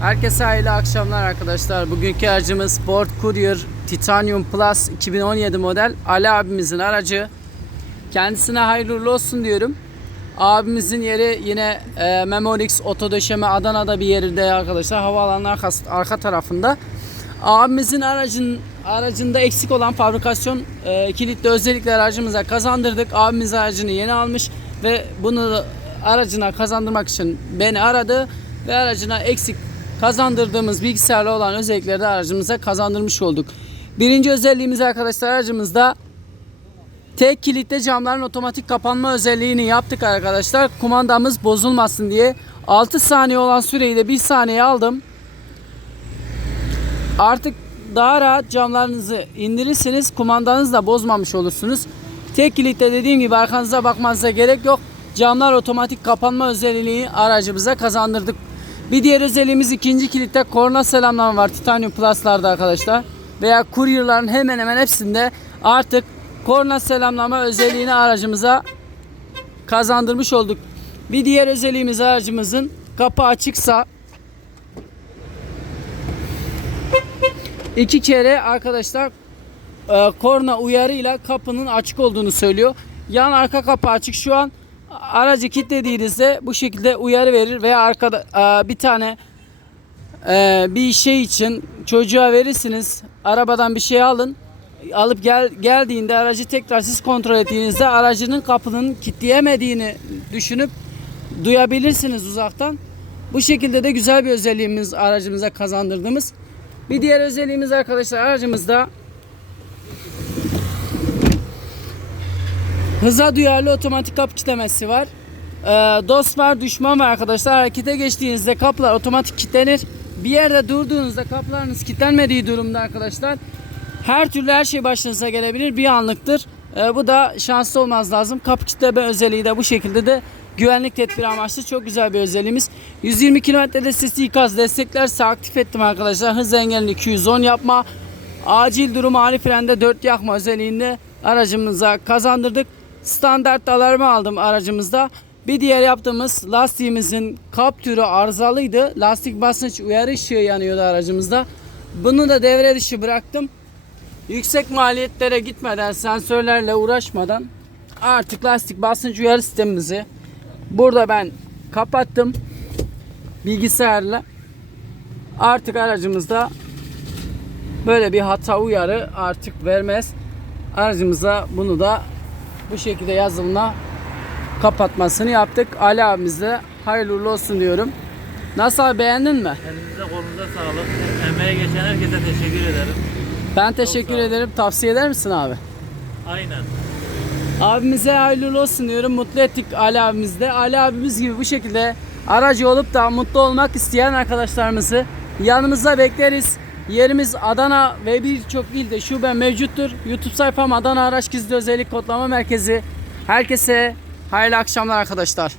Herkese hayırlı akşamlar arkadaşlar. Bugünkü aracımız Ford Courier Titanium Plus 2017 model Ali abimizin aracı. Kendisine hayırlı olsun diyorum. Abimizin yeri yine e, Memorix Otodöşeme Adana'da bir yerinde arkadaşlar. Havaalanının arkası, arka tarafında. Abimizin aracın aracında eksik olan fabrikasyon e, kilitli özellikler aracımıza kazandırdık. Abimiz aracını yeni almış ve bunu aracına kazandırmak için beni aradı ve aracına eksik kazandırdığımız bilgisayarla olan özellikleri de aracımıza kazandırmış olduk. Birinci özelliğimiz arkadaşlar aracımızda Tek kilitte camların otomatik kapanma özelliğini yaptık arkadaşlar. Kumandamız bozulmasın diye. 6 saniye olan süreyi de 1 saniye aldım. Artık daha rahat camlarınızı indirirseniz kumandanızı da bozmamış olursunuz. Tek kilitte dediğim gibi arkanıza bakmanıza gerek yok. Camlar otomatik kapanma özelliğini aracımıza kazandırdık. Bir diğer özelliğimiz ikinci kilitte korna selamlama var Titanium Plus'larda arkadaşlar. Veya Courier'ların hemen hemen hepsinde artık korna selamlama özelliğini aracımıza kazandırmış olduk. Bir diğer özelliğimiz aracımızın kapı açıksa iki kere arkadaşlar e, korna uyarıyla kapının açık olduğunu söylüyor. Yan arka kapı açık şu an aracı kilitlediğinizde bu şekilde uyarı verir veya arkada e, bir tane e, bir şey için çocuğa verirsiniz arabadan bir şey alın alıp gel geldiğinde aracı tekrar siz kontrol ettiğinizde aracının kapının kilitleyemediğini düşünüp duyabilirsiniz uzaktan. Bu şekilde de güzel bir özelliğimiz aracımıza kazandırdığımız. Bir diğer özelliğimiz arkadaşlar aracımızda hıza duyarlı otomatik kapı kilitlemesi var. Ee, dost var, düşman var arkadaşlar. Harekete geçtiğinizde kapılar otomatik kilitlenir. Bir yerde durduğunuzda kapılarınız kilitlenmediği durumda arkadaşlar her türlü her şey başınıza gelebilir. Bir anlıktır. Ee, bu da şanslı olmaz lazım. Kapı kilitleme özelliği de bu şekilde de güvenlik tedbiri amaçlı çok güzel bir özelliğimiz. 120 km'de sesli ikaz desteklerse aktif ettim arkadaşlar. Hız engelini 210 yapma. Acil durum ani frende 4 yakma özelliğinde aracımıza kazandırdık. Standart alarmı aldım aracımızda. Bir diğer yaptığımız lastiğimizin kap türü arızalıydı. Lastik basınç uyarı ışığı yanıyordu aracımızda. Bunu da devre dışı bıraktım. Yüksek maliyetlere gitmeden, sensörlerle uğraşmadan artık lastik basınç uyarı sistemimizi burada ben kapattım bilgisayarla. Artık aracımızda böyle bir hata uyarı artık vermez. Aracımıza bunu da bu şekilde yazılımla kapatmasını yaptık. Ali abimize hayırlı olsun diyorum. Nasıl abi beğendin mi? Elinize kolunuza sağlık. Emeğe geçen herkese teşekkür ederim. Ben teşekkür ederim. Tavsiye eder misin abi? Aynen. Abimize hayırlı olsun diyorum. Mutlu ettik Ali abimizde. Ali abimiz gibi bu şekilde aracı olup da mutlu olmak isteyen arkadaşlarımızı yanımızda bekleriz. Yerimiz Adana ve birçok ilde şube mevcuttur. YouTube sayfam Adana Araç Gizli Özellik Kodlama Merkezi. Herkese hayırlı akşamlar arkadaşlar.